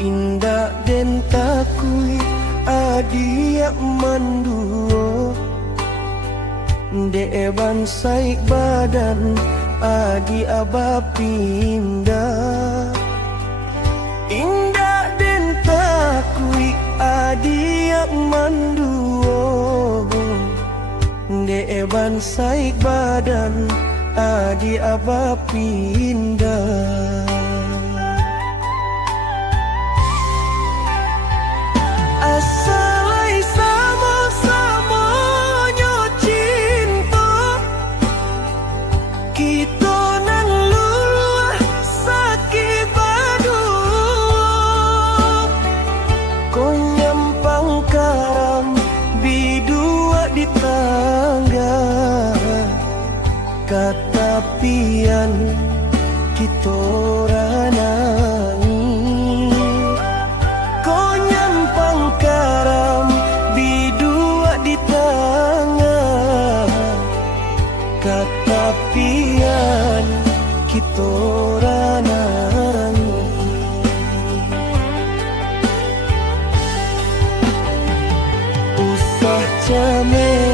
Indah den takui adia manduo de bansai badan adi aba pindah. Indah den takui adia manduo de bansai badan adi aba pindah. Asalai sama-sama nyo cinta, kita nan luluh sakit badua. Kau nyampang karam bidua di tangga, kata pian kita ranangi. Kau nyampang karam bidua di tangga, kata pian kita ranangi. Usah camel